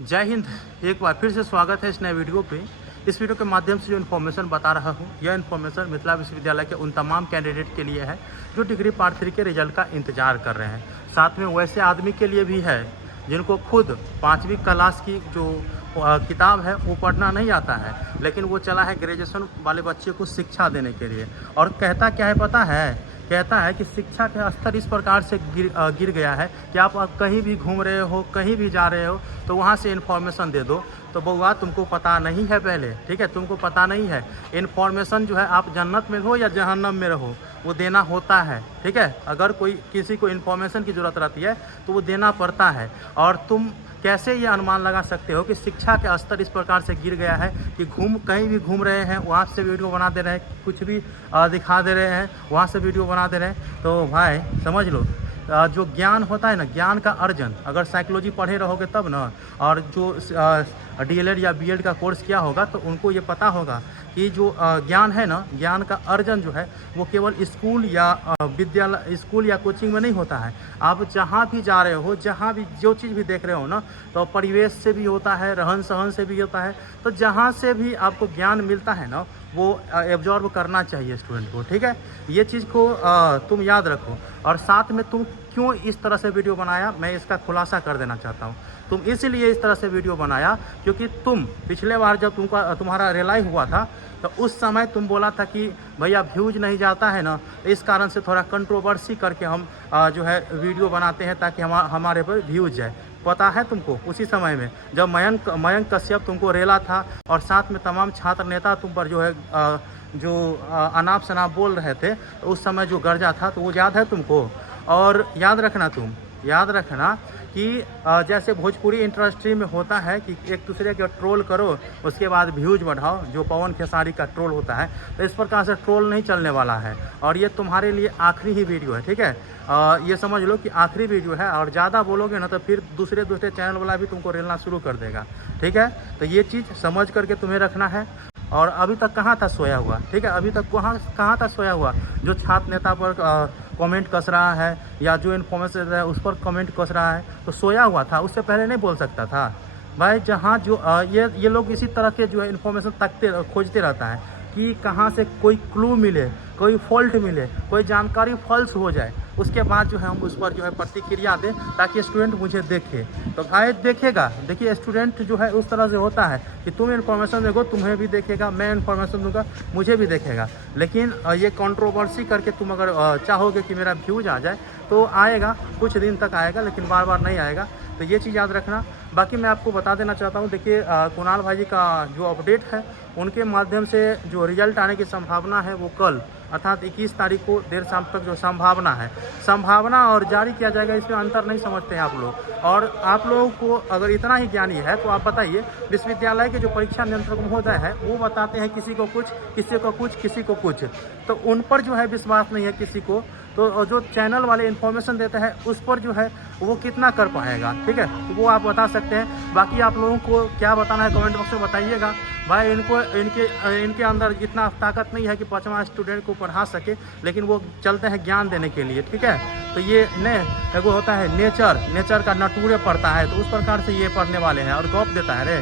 जय हिंद। एक बार फिर से स्वागत है इस नए वीडियो पे। इस वीडियो के माध्यम से जो इन्फॉर्मेशन बता रहा हूँ, यह इन्फॉर्मेशन मिथिला विश्वविद्यालय के उन तमाम कैंडिडेट के लिए है जो डिग्री पार्ट 3 के रिजल्ट का इंतजार कर रहे हैं। साथ में वैसे आदमी के लिए भी है जिनको खुद 5वीं क्लास की जो किताब है वो पढ़ना नहीं आता है, लेकिन वो चला है ग्रेजुएशन वाले बच्चे को शिक्षा देने के लिए। और कहता क्या है पता है? कहता है कि शिक्षा का स्तर इस प्रकार से गिर गया है कि आप कहीं भी घूम रहे हो, कहीं भी जा रहे हो तो वहाँ से इन्फॉर्मेशन दे दो। तो बउआ तुमको पता नहीं है पहले, ठीक है, तुमको पता नहीं है। इन्फॉर्मेशन जो है आप जन्नत में हो या जहन्नम में रहो वो देना होता है, ठीक है। अगर कोई किसी को इन्फॉर्मेशन की ज़रूरत रहती है तो वो देना पड़ता है। और तुम कैसे ये अनुमान लगा सकते हो कि शिक्षा का स्तर इस प्रकार से गिर गया है कि कहीं भी घूम रहे हैं वहाँ से वीडियो बना दे रहे हैं, कुछ भी दिखा दे रहे हैं वहाँ से वीडियो बना दे रहे हैं। तो भाई समझ लो, जो ज्ञान होता है ना, ज्ञान का अर्जन, अगर साइकोलॉजी पढ़े रहोगे तब ना, और जो डीएलएड या बीएड का कोर्स किया होगा तो उनको ये पता होगा कि जो ज्ञान है ना, ज्ञान का अर्जन जो है वो केवल स्कूल या विद्यालय, स्कूल या कोचिंग में नहीं होता है। आप जहाँ भी जा रहे हो, जहाँ भी जो चीज़ भी देख रहे हो ना, तो परिवेश से भी होता है, रहन सहन से भी होता है। तो जहाँ से भी आपको ज्ञान मिलता है ना वो एब्जॉर्ब करना चाहिए स्टूडेंट को, ठीक है। ये चीज़ को तुम याद रखो। और साथ में तुम क्यों इस तरह से वीडियो बनाया, मैं इसका खुलासा कर देना चाहता हूँ। तुम इसलिए इस तरह से वीडियो बनाया क्योंकि तुम पिछले बार जब तुम्हारा रिलाई हुआ था तो उस समय तुम बोला था कि भैया व्यूज नहीं जाता है ना, इस कारण से थोड़ा कंट्रोवर्सी करके हम जो है वीडियो बनाते हैं ताकि हमारे पर व्यूज जाए। पता है तुमको, उसी समय में जब मयंक कश्यप तुमको रेला था और साथ में तमाम छात्र नेता तुम पर जो है अनाप शनाप बोल रहे थे, तो उस समय जो गर्जा था तो वो याद है तुमको। और याद रखना कि जैसे भोजपुरी इंडस्ट्री में होता है कि एक दूसरे के ट्रोल करो उसके बाद व्यूज बढ़ाओ, जो पवन खेसारी का ट्रोल होता है, तो इस प्रकार से ट्रोल नहीं चलने वाला है। और ये तुम्हारे लिए आखिरी ही वीडियो है, ठीक है। ये समझ लो कि आखिरी वीडियो है, और ज़्यादा बोलोगे ना तो फिर दूसरे चैनल वाला भी तुमको रेलना शुरू कर देगा, ठीक है। तो ये चीज़ समझ करके तुम्हें रखना है। और अभी तक कहाँ था सोया हुआ, ठीक है, अभी तक कहाँ था सोया हुआ जो छात्र नेता पर कमेंट कस रहा है या जो इन्फॉर्मेशन दे रहा है उस पर कमेंट कस रहा है, तो सोया हुआ था, उससे पहले नहीं बोल सकता था भाई। जहाँ जो ये लोग इसी तरह के जो है इन्फॉर्मेशन खोजते रहता है कि कहाँ से कोई क्लू मिले, कोई फॉल्ट मिले, कोई जानकारी फॉल्स हो जाए, उसके बाद जो है हम उस पर जो है प्रतिक्रिया दें ताकि स्टूडेंट मुझे देखे। तो भाई देखेगा, देखिए स्टूडेंट जो है उस तरह से होता है कि तुम इन्फॉर्मेशन देखो तुम्हें भी देखेगा, मैं इन्फॉर्मेशन दूंगा मुझे भी देखेगा। लेकिन ये कंट्रोवर्सी करके तुम अगर चाहोगे कि मेरा व्यूज आ जाए तो आएगा, कुछ दिन तक आएगा, लेकिन बार बार नहीं आएगा। तो ये चीज़ याद रखना। बाकी मैं आपको बता देना चाहता हूँ, देखिए कुणाल भाई जी का जो अपडेट है उनके माध्यम से जो रिजल्ट आने की संभावना है वो कल अर्थात 21 तारीख को देर शाम तक जो संभावना और जारी किया जाएगा, इसमें अंतर नहीं समझते हैं आप लोग। और आप लोगों को अगर इतना ही ज्ञानी है तो आप बताइए, विश्वविद्यालय के जो परीक्षा नियंत्रक महोदय है वो बताते हैं किसी को कुछ, किसी को कुछ, तो उन पर जो है विश्वास नहीं है किसी को। तो जो चैनल वाले इन्फॉर्मेशन देते हैं उस पर जो है वो कितना कर पाएगा, ठीक है, तो वो आप बता सकते हैं। बाकी आप लोगों को क्या बताना है कमेंट बॉक्स में बताइएगा। भाई इनके अंदर इतना ताकत नहीं है कि 5वां स्टूडेंट को पढ़ा सके, लेकिन वो चलते हैं ज्ञान देने के लिए, ठीक है। तो ये एगो होता है नेचर का नटूरे पढ़ता है, तो उस प्रकार से ये पढ़ने वाले हैं और गौप देता है रे।